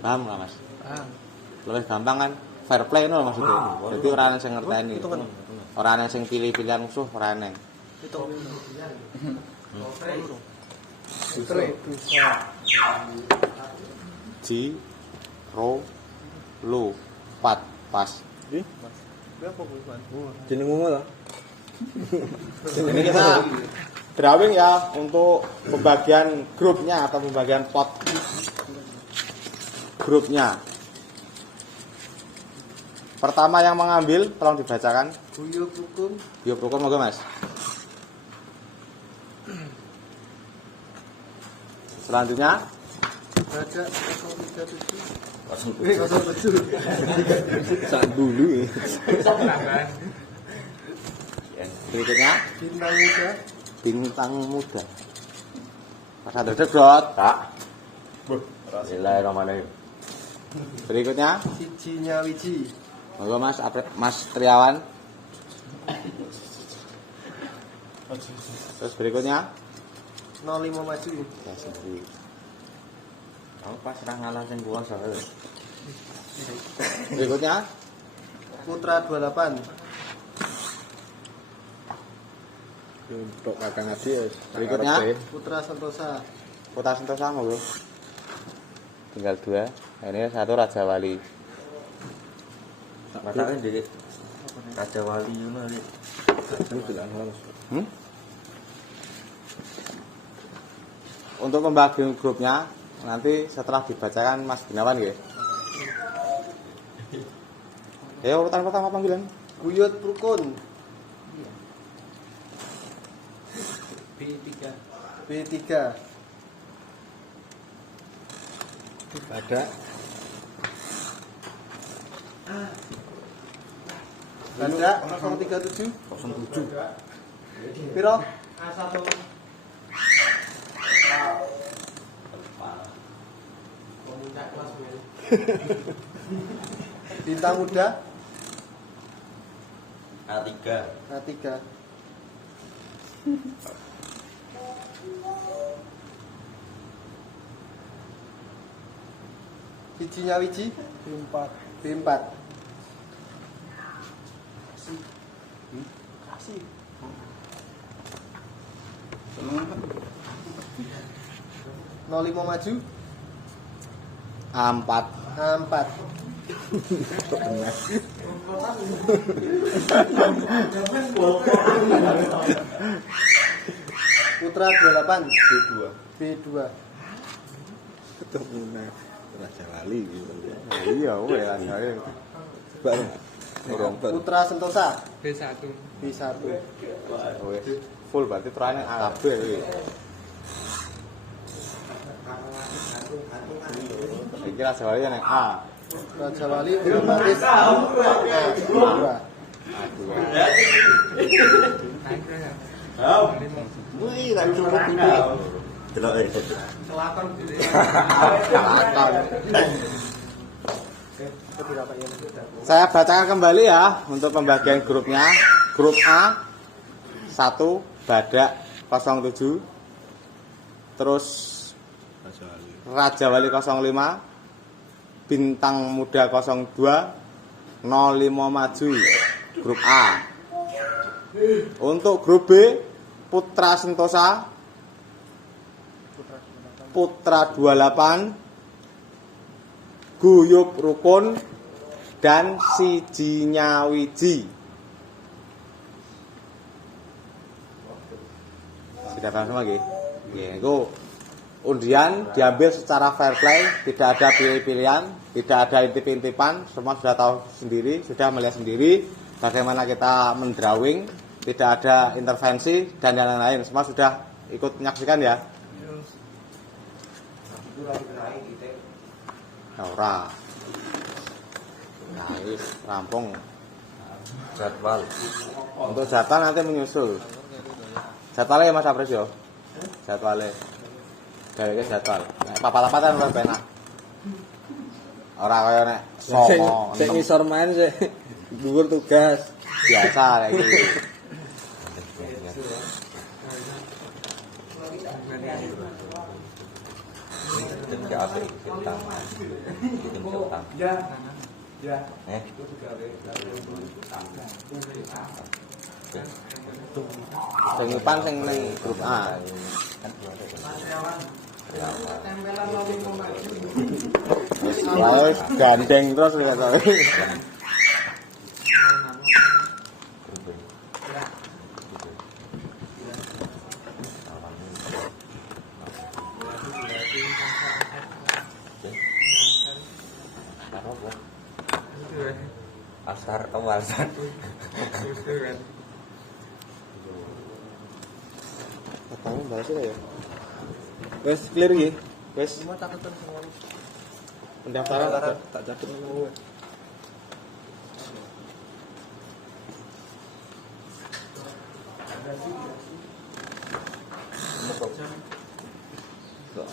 Paham enggak, Mas? Lebih gampang kan fair play ngono maksudnya. Jadi ora ana sing ngerteni. Ora ana sing pilih-pilihan musuh ora ana. Ji ro lu pat pas. Jenengmu lho. Ini kita drawing ya untuk pembagian grupnya atau pembagian pot grupnya. Pertama yang mengambil tolong dibacakan. Guyub rukun. Guyub rukun moga, Mas. Selanjutnya Badak 037. Sak dulu. berikutnya Bintang muda. bintang muda. Mas Andro Degrot. Tak. Bismillahirrahmanirrahim. Berikutnya Sijinya wiji. moga Mas Triawan. Terus berikutnya 05 maju. ya sendiri. Aku pas ra ngalah sing kuwasa. Berikutnya Putra 28. Untuk Kakang Adi. Berikutnya? Putra Sentosa. Kota Sentosa moga. Tinggal 2. Ini 1 Raja Wali. Matane di Raja Wali ngono iki. Untuk pembagian grupnya nanti setelah dibacakan Mas Gunawan nggih. Ya urutan pertama panggilan. Guyub rukun. B3. Badak Badak 037. 07. Piro? A1 Pemuncak kelas men. Bintang muda. A3. A3. Sijinya wiji. B4. Kasih. Nol 5 maju. A4. A4. Putra 28. B2. ketemu Raja Wali gitu ya. Iya, weh rasane. Putra Sentosa. B1 B1. Weh. Full berarti terane A kabeh iki. Iki Raja Wali yang A. Raja Wali otomatis A2. Wih, tak cukup ini. Delok Kelakon gitu ya. Saya bacakan kembali ya untuk pembagian grupnya. Grup A 1 Badak 07, terus Raja Wali 05, Bintang Muda 02, 05 Maju. Grup A. Untuk grup B Putra Sentosa, Putra 28, Guyub Rukun, dan Siji Nyawiji. Sudah paham semua nggih? Nggih, niku undian diambil secara fair play, tidak ada pilih-pilihan, tidak ada intip-intipan, semua sudah tahu sendiri, sudah melihat sendiri bagaimana kita mendrawing, tidak ada intervensi dan yang lain-lain, semua sudah ikut menyaksikan ya. Ora. Nah, wis rampung. jadwal. Untuk jadwal nanti menyusul. Jadwalnya Mas Apres yo. Jadwalnya. Dari jadwal. Nek papat-papatan ora penak. Ora kaya nek somo. Sing ngisor main sih dhuwur tugas. Biasa lagi. Tim KAP bintang. Tim bintang. Ya. Sing ngipan sing ning grup A. Wis gandeng terus ya to. Asar kewasan. Katanya bahasa ya. Wes clear iki. Wes pendaftaran tak catet ngono. Kok